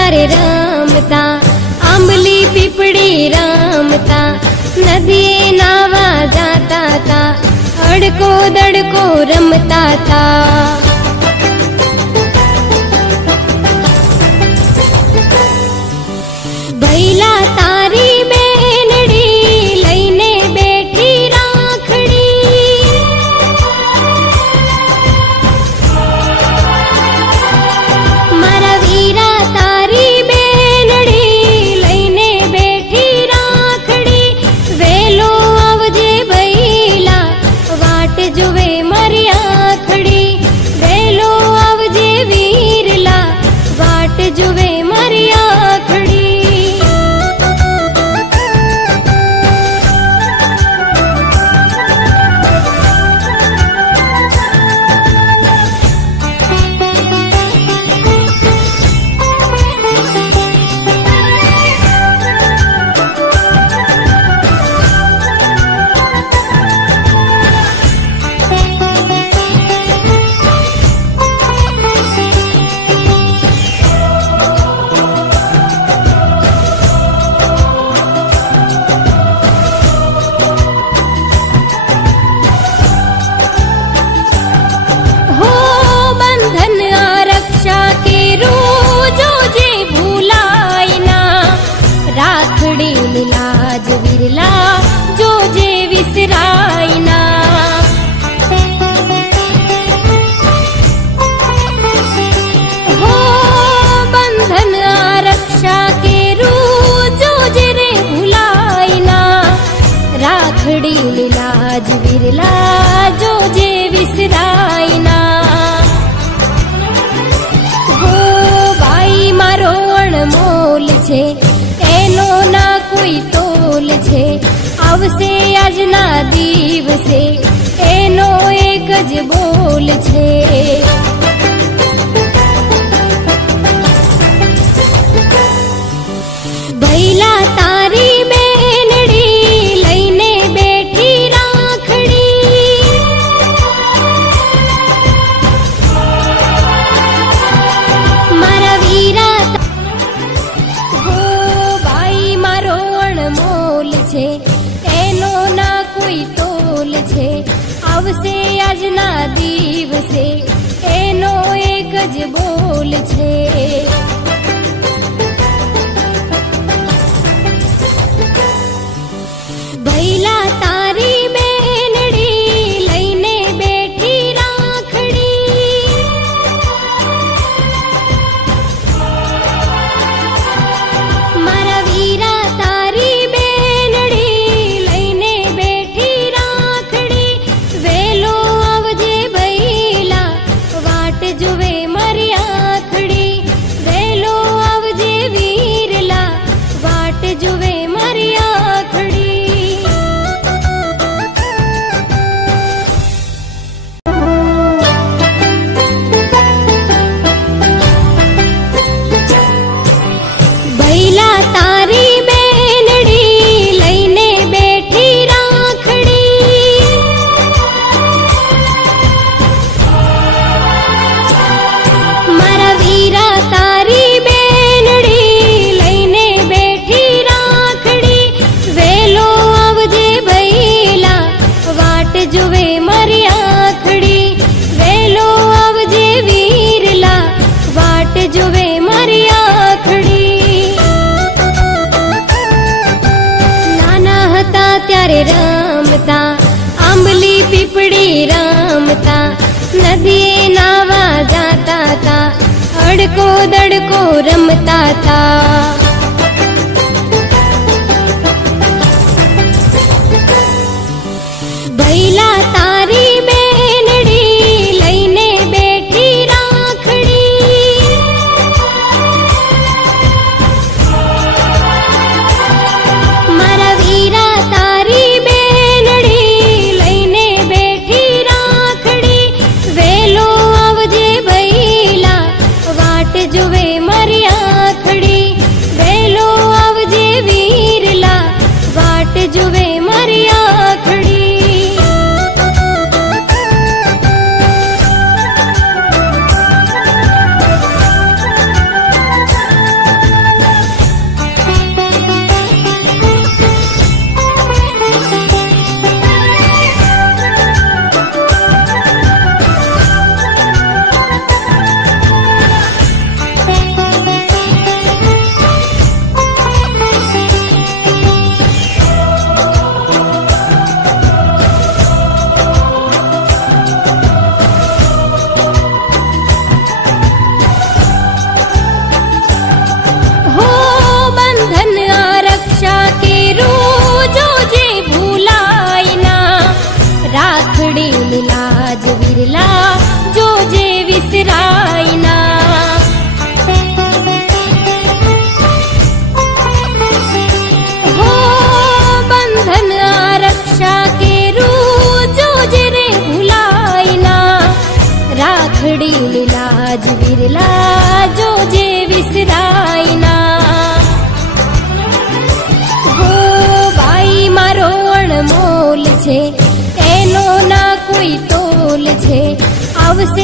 ત્યારે રમતા, આંબલી પીપળી રમતા, નદીએ નાવા જાતા તા, અડકો દડકો રમતા તા. ભૈલા તારી બેનડી લઈને બેઠી રાખડી, મારા વીરા તારી બેનડી લઈને બેઠી રાખડી. વેલો આવજે ભૈલા વાટ જોવે મારી આખડી, વેલો આવજે વીરલા વાટ જોવે મારી આખડી. लाज विरला जो जे विसरायना, हो बंधन आरक्षा के रू जो जे रे भुलायना. રાખડી લાજ વિરલા જો જે વિસરાયના, હો ભાઈ મારો અણમોલ છે એનો ના કોઈ તોલ છે. આવશે આજના દિવસે એનો એક જ બોલ છે. ભૈલા તારી બેનડી લઈને બેઠી રાખડી, મારા વીરા છે એનો ના કોઈ તોલ છે. આવશે આજના દિવસે એનો એક જ બોલ છે. ભૈલા તારી બેનડી લઈને બેઠી રાખડી, મારા વીરા તારી जुवे मरी आखड़ी, वेलो आवजे वीरला वाट जुवे मरी आखड़ी. भैला तारी बेनड़ी लईने बैठी राखड़ी, मारा वीरा तारी बेनड़ी लईने बैठी राखड़ी. वेलो आवजे भैला वाट जुवे मरी आखड़ी, वेलो आवजे वीरला वाट जुवे मरी आखड़ी. नाना हता त्यारे रमता, आंबली पीपड़ी रमता, नदीए नावा जाता ता, अड़को दड़को रमता था. भैला तारी बेनड़ी लईने बैठी राखड़ी, मारा वीरा तारी बेनड़ी लईने बैठी राखड़ी. वेलो आवजे भैला वाट जुवे मरी आखड़ी, લાકડીની લાજ વિરલા જોજે વિસરાય ના. હો ભાઈ મારો અણમોલ છે, એનો ના કોઈ તોલ છે. આવશે